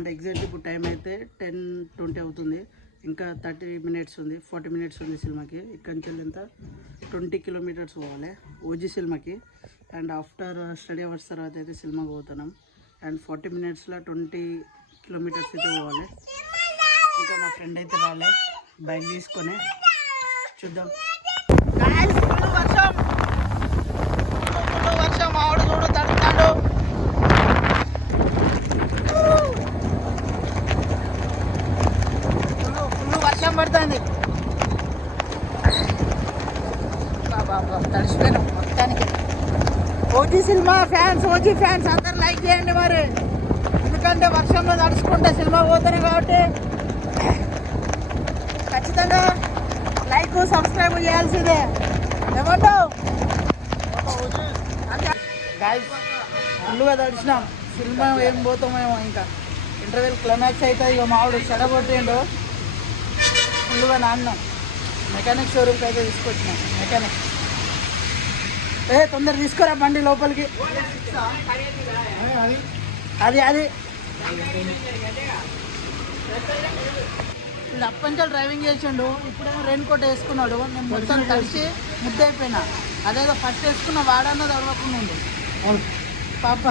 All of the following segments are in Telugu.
అండ్ ఎగ్జాక్ట్ ఇప్పుడు టైం అయితే 10:20 అవుతుంది. ఇంకా 30 minutes ఉంది, 40 minutes ఉంది సినిమాకి. ఇక్కడి నుంచి ఎంత 20 kilometers పోవాలి ఓజీ సినిమాకి. అండ్ ఆఫ్టర్ స్టడీ అవర్స్ తర్వాత అయితే సినిమాకి పోతున్నాం. అండ్ 40 minutesలో 20 kilometers అయితే పోవాలి. ఇంకా మా ఫ్రెండ్ అయితే రాలే, బైక్ తీసుకొని చూద్దాం. వర్షం ఆవిడ చూడు తడుతాడు. ఫుల్ వర్షం పడుతుంది. తడిసిపోయినాం మొత్తానికి. OG cinema fans, OG fans అందరు లైక్ చేయండి మరి, ఎందుకంటే వర్షంలో తడుచుకుంటే సినిమా పోతాను కాబట్టి ఖచ్చితంగా లైక్ సబ్స్క్రైబ్ చేయాల్సిందే. ఏమంటావు? గాయస్ ఫుల్గా తడిచినాం, సినిమా ఏం పోతామేమో. ఇంకా ఇంటర్వెల్ క్లైమాక్స్ అయితే ఇక మావాడు చెడగొట్టిండు ఫుల్గా. నాన్న మెకానిక్ షోరూమ్కి అయితే తీసుకొచ్చినాం. మెకానిక్ తొందర తీసుకురా బండి లోపలికి. అది అది అప్పంచాలు డ్రైవింగ్ చేసిండు. ఇప్పుడేమో రెయిన్ కోట్ వేసుకున్నాడు. నేను మొత్తం కలిసి ముద్ద అయిపోయినా. అదేదో ఫస్ట్ వేసుకున్న వాడన్నా తడవకుండా పాప.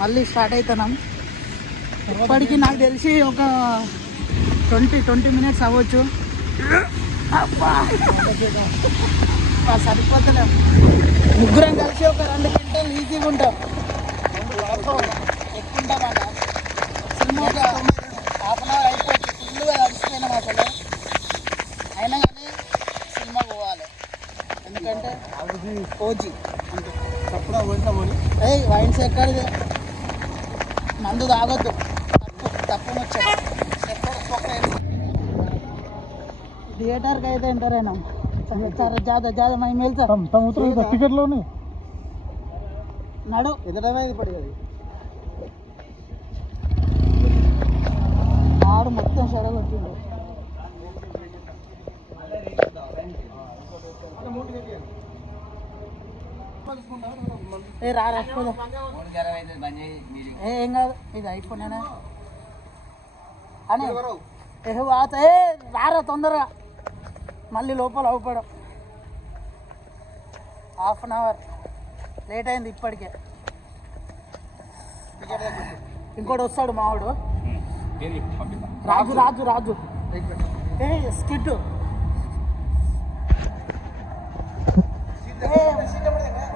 మళ్ళీ స్టార్ట్ అవుతున్నాం. ఇప్పటికీ నాకు తెలిసి ఒక 20 minutes అవ్వచ్చు. సరిపోతలేం. ముగ్గురం కలిసి ఒక 2 గంటలు ఈజీగా ఉంటాం. ఎక్కుంటామాట. సినిమా ఒక 1/2 hour అయిపోతుంది. ఫుల్గా తడిసిపోయినాం అసలు. అయినా కానీ సినిమా పోవాలి, ఎందుకంటే ఓజీ వైన్స్ ఎక్కడిది. మందు తాగొద్దు, తప్పు వచ్చాడు. थिएटर का इधर एंटर है ना ज्यादा ज्यादा मैं मिलता टिकट लो नहीं नाडो इधर ఇది పడేది. ఆడు మొత్తం చెడగొట్టిండు. రా ఏం కాదు, ఇది ఐఫోన్ అని రారా తొందరగా. మళ్ళీ లోపల అవుపడం. 1/2 hour లేట్ అయింది ఇప్పటికే. ఇంకోటి వస్తాడు మావాడు, రాజు రాజు రాజు స్కిట్.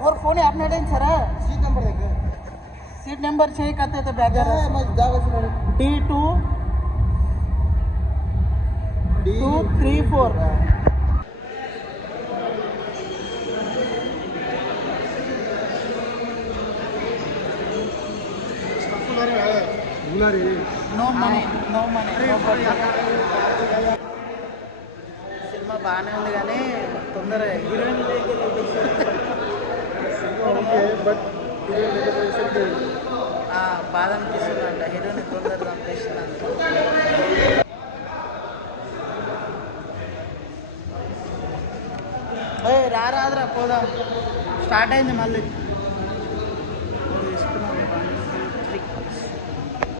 और फोन आपने डेन सर सीट नंबर 6 कहते थे bag D2 2 3 4 no money cinema బాగానే ఉంది కానీ తొందర హీరోయిన్ బాధ అనిపిస్తుందంట. హీరోయిన్ తొందర చంపేసిందంట. రారాదరా పోదాం. స్టార్ట్ అయింది మళ్ళీ.